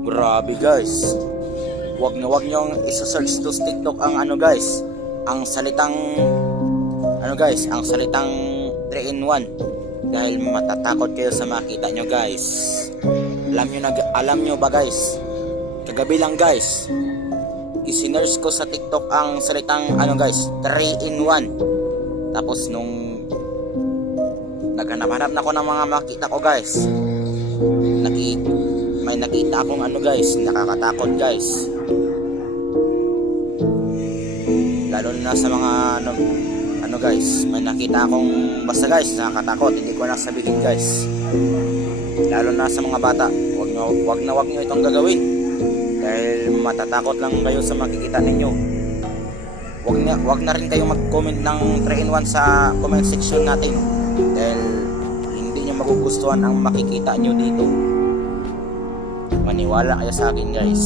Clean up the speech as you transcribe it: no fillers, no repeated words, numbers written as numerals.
Grabe guys. Wag niyong isa-search to TikTok ang ano guys. Ang salitang ang salitang 3 in 1 dahil matatakot kayo sa makita nyo guys. Alam nyo ba guys? Kagabi lang guys, isinerge ko sa TikTok ang salitang 3 in 1. Tapos nung naghanap-hanap na ako ng mga makita ko guys, may nakita akong nakakatakot guys. Lalo na sa mga guys, may nakita akong basta guys nakakatakot, hindi ko na sabihin guys. Lalo na sa mga bata, wag nyo itong gagawin dahil matatakot lang kayo sa makikita ninyo. Wag na rin kayo mag-comment ng 3 in 1 sa comment section natin dahil hindi nyo magugustuhan ang makikita nyo dito. Maniwala kayo sa akin guys.